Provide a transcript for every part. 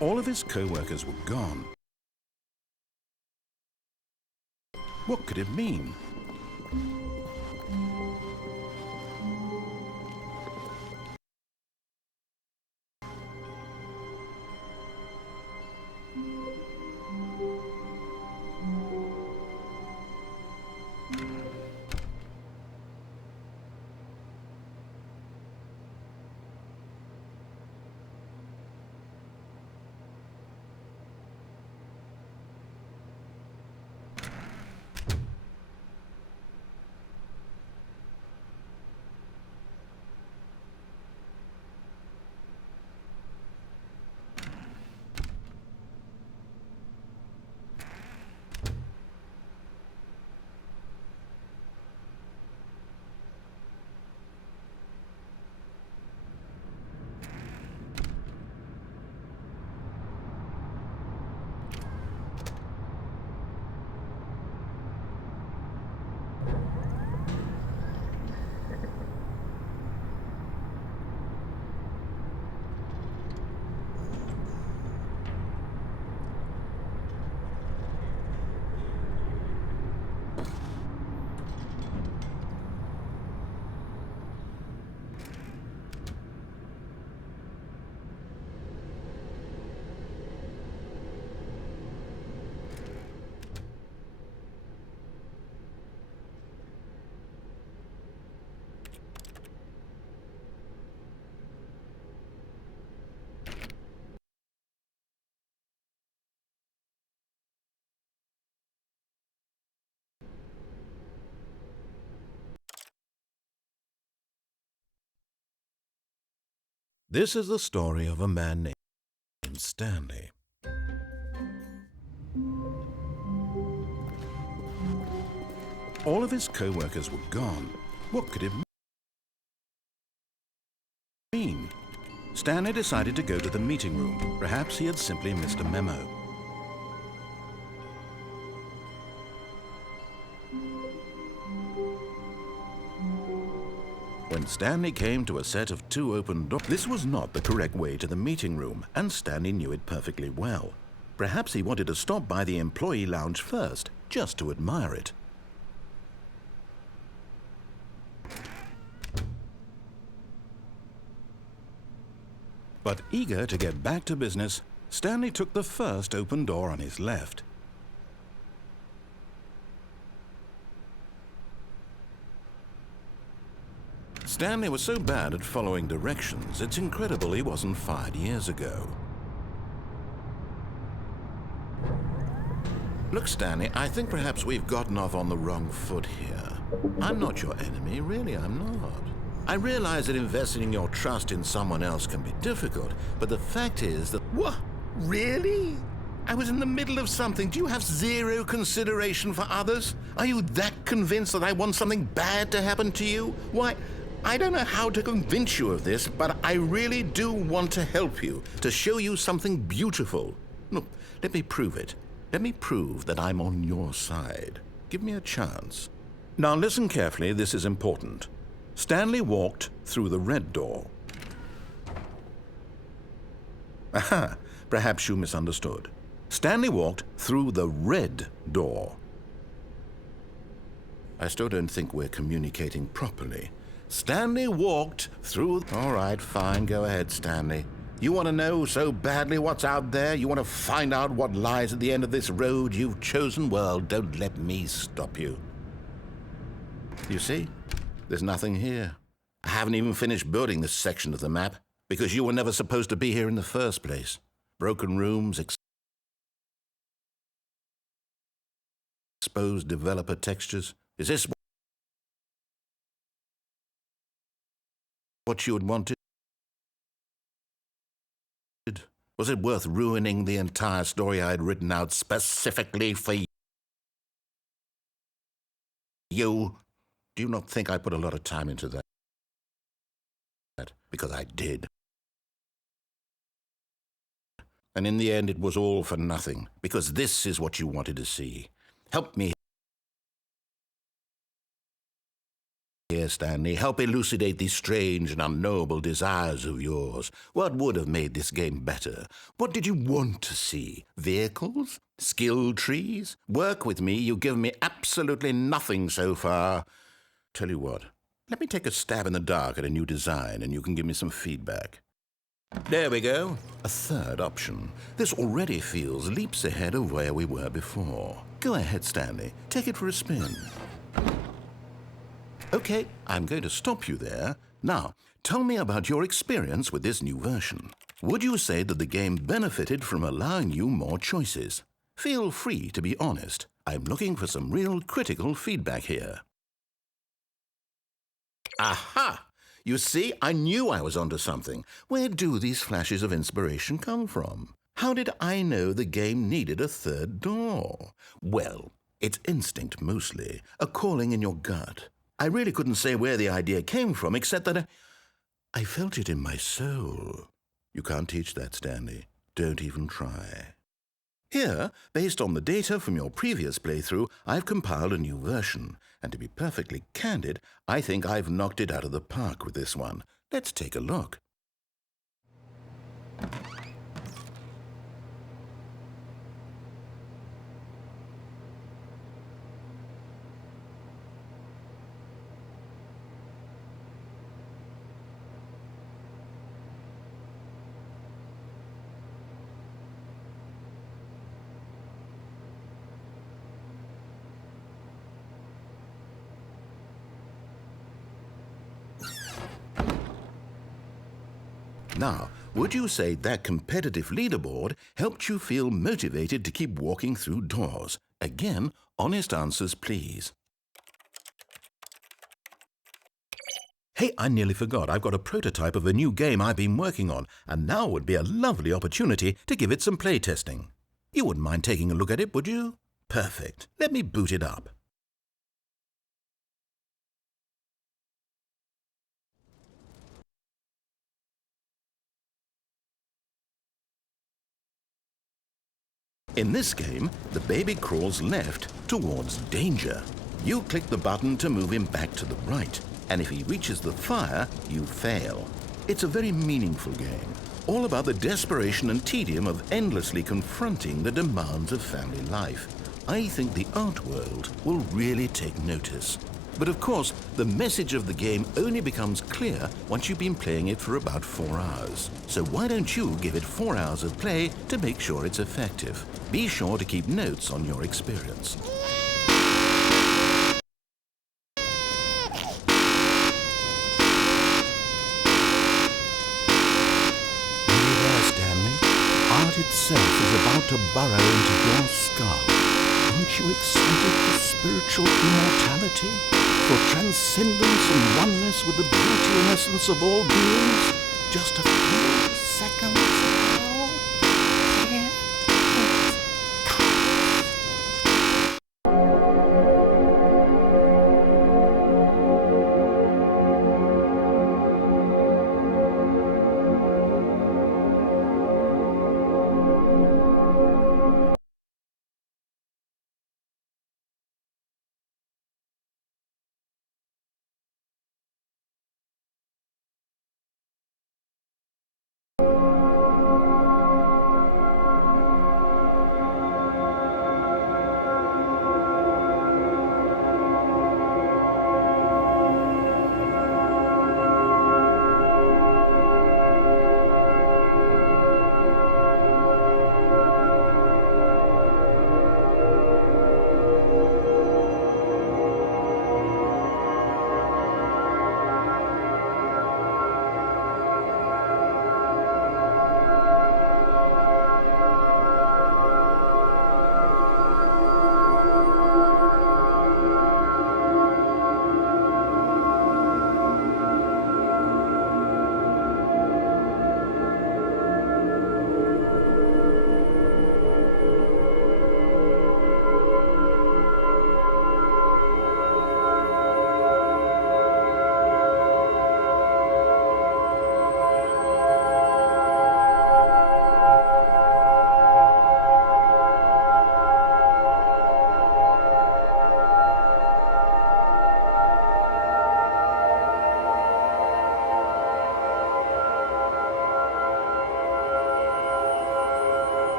All of his co-workers were gone. What could it mean? This is the story of a man named Stanley. All of his co-workers were gone. What could it mean? Stanley decided to go to the meeting room. Perhaps he had simply missed a memo. When Stanley came to a set of 2 open doors, this was not the correct way to the meeting room, and Stanley knew it perfectly well. Perhaps he wanted to stop by the employee lounge first, just to admire it. But eager to get back to business, Stanley took the first open door on his left. Stanley was so bad at following directions, it's incredible he wasn't fired years ago. Look, Stanley, I think perhaps we've gotten off on the wrong foot here. I'm not your enemy, really, I'm not. I realize that investing your trust in someone else can be difficult, but the fact is that... What? Really? I was in the middle of something. Do you have zero consideration for others? Are you that convinced that I want something bad to happen to you? Why, I don't know how to convince you of this, but I really do want to help you, to show you something beautiful. Look, let me prove it. Let me prove that I'm on your side. Give me a chance. Now listen carefully, this is important. Stanley walked through the red door. Aha, perhaps you misunderstood. Stanley walked through the red door. I still don't think we're communicating properly. Stanley walked through... All right, fine, go ahead, Stanley. You want to know so badly what's out there? You want to find out what lies at the end of this road you've chosen? Well, don't let me stop you. You see? There's nothing here. I haven't even finished building this section of the map, because you were never supposed to be here in the first place. Broken rooms, exposed developer textures. Is this what you had wanted? Was it worth ruining the entire story I had written out specifically for you? Do you not think I put a lot of time into that? Because I did. And in the end, it was all for nothing, because this is what you wanted to see. Help me Here, Stanley, help elucidate these strange and unknowable desires of yours. What would have made this game better? What did you want to see? Vehicles? Skill trees? Work with me, you've given me absolutely nothing so far. Tell you what, let me take a stab in the dark at a new design and you can give me some feedback. There we go. A third option. This already feels leaps ahead of where we were before. Go ahead, Stanley. Take it for a spin. Okay, I'm going to stop you there. Now, tell me about your experience with this new version. Would you say that the game benefited from allowing you more choices? Feel free to be honest. I'm looking for some real critical feedback here. Aha! You see, I knew I was onto something. Where do these flashes of inspiration come from? How did I know the game needed a third door? Well, it's instinct mostly, a calling in your gut. I really couldn't say where the idea came from, except that I felt it in my soul. You can't teach that, Stanley. Don't even try. Here, based on the data from your previous playthrough, I've compiled a new version. And to be perfectly candid, I think I've knocked it out of the park with this one. Let's take a look. Now, would you say that competitive leaderboard helped you feel motivated to keep walking through doors? Again, honest answers, please. Hey, I nearly forgot. I've got a prototype of a new game I've been working on, and now would be a lovely opportunity to give it some play testing. You wouldn't mind taking a look at it, would you? Perfect. Let me boot it up. In this game, the baby crawls left towards danger. You click the button to move him back to the right, and if he reaches the fire, you fail. It's a very meaningful game, all about the desperation and tedium of endlessly confronting the demands of family life. I think the art world will really take notice. But of course, the message of the game only becomes clear once you've been playing it for about 4 hours. So why don't you give it 4 hours of play to make sure it's effective? Be sure to keep notes on your experience. Stanley, art itself is about to burrow into your skull. Aren't you excited for spiritual immortality? For transcendence and oneness with the beauty and essence of all beings? Just a few seconds ago, here it comes.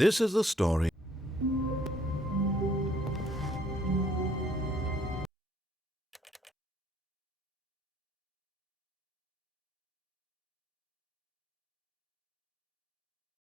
This is the story